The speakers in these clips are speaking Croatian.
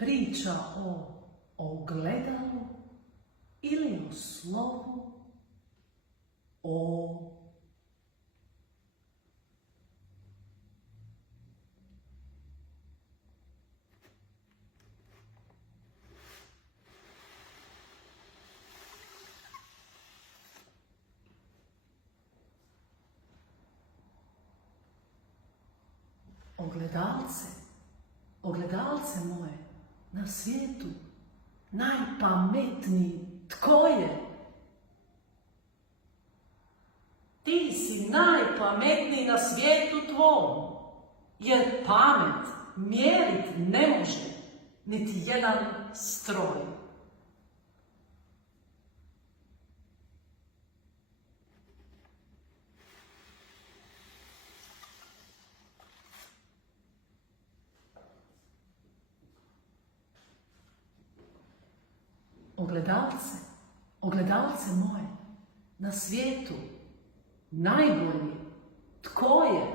priča o ogledalu ili o slovu, o ogledalce moje, na svijetu najpametniji tko je? Ti si najpametniji na svijetu tvom, jer pamet mjerit ne može niti jedan stroj. Ogledalce moje, na svijetu najbolji tko je?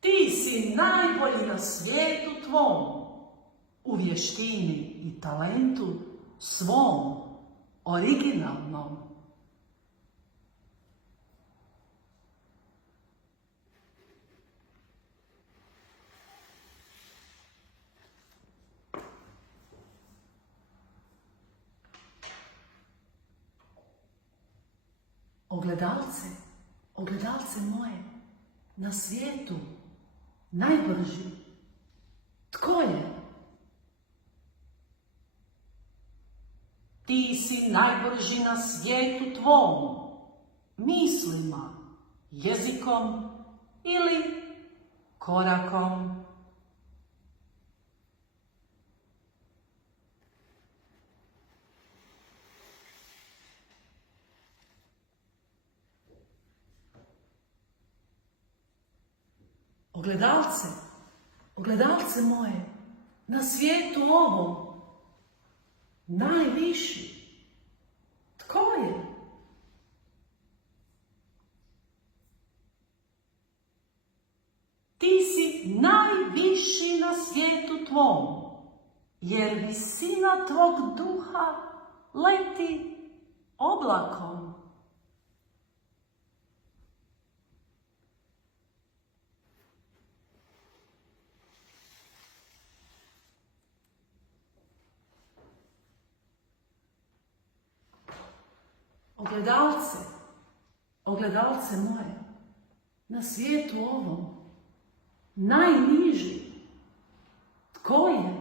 Ti si najbolji na svijetu tvom, u vještini i talentu svom, originalnom. Ogledalce moje, na svijetu najbrži tko je? Ti si najbrži na svijetu tvom, mislima, jezikom ili korakom. Ogledalce moje, na svijetu ovom najviši tko je? Ti si najviši na svijetu tvom, jer visina tvog duha leti oblakom. Ogledalce moje, na svijetu ovom najniži tko je?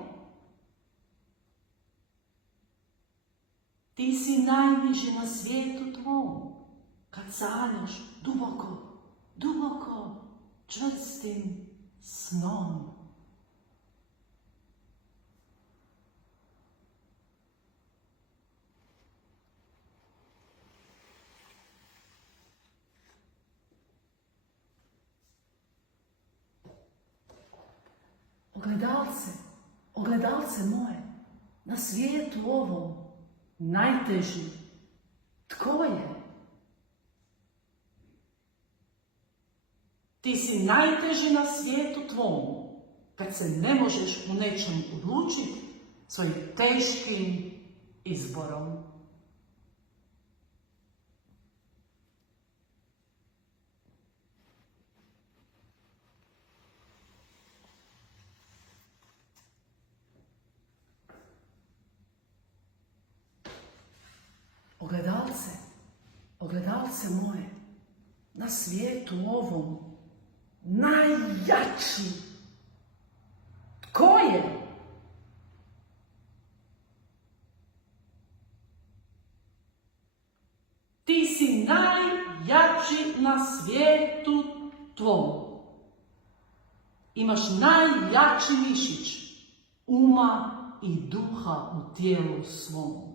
Ti si najniži na svijetu tvom, kad sanjaš duboko, čvrstim snom. Ogledalce moje, na svijetu ovom najteži tko je? Ti si najteži na svijetu tvom, kad se ne možeš u nečem odlučiti svojim teškim izborom. Ogledalce moje, na svijetu ovom najjači tko je? Ti si najjači na svijetu tvom. Imaš najjači mišić uma i duha u tijelu svom.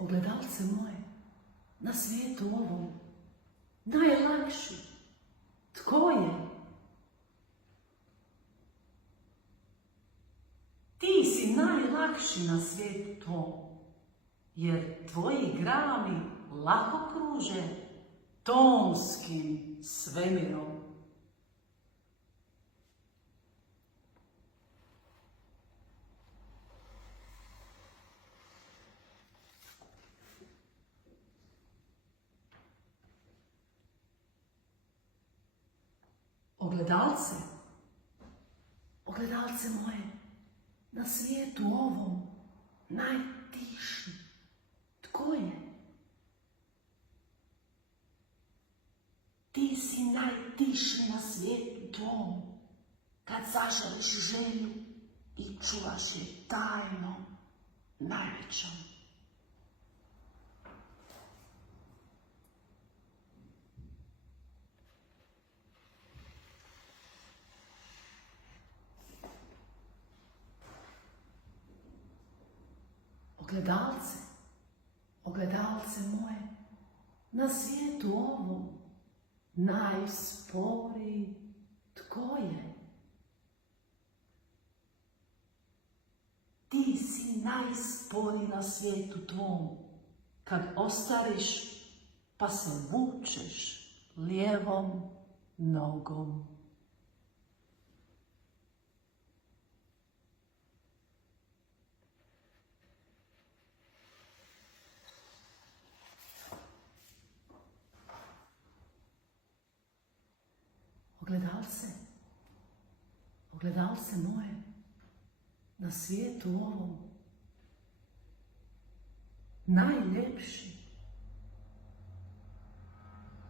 Ogledalce moje, na svijetu ovom najlakši tko je? lakši na svijetu tvom, jer tvoji grani lako kruže tonskim svemirom. Ogledalce, ogledalce moje, na svijetu ovom najtiši, tko je? Ti si najtiši na svijetu tvom, kad zaželiš želju i čuvaš je tajno, najvećom. Ogledalce, ogledalce moje, na svijetu ovom najsporiji, tko je? Ti si najsporiji na svijetu tvom, kad ostariš pa se vučeš lijevom nogom. Ogledalce, ogledalce moje, na svijetu ovom najljepši,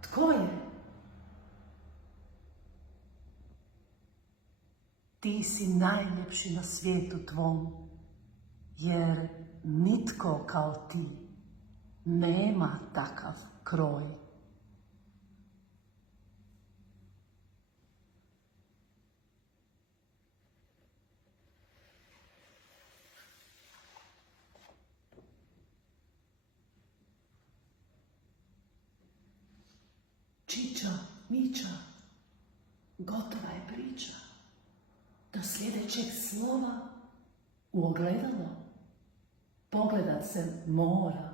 tko je? Ti si najljepši na svijetu tvom, jer nitko kao ti nema takav kroj. Čiča, Miča, gotova je priča. Do sljedećeg slova u ogledalo pogledat se mora.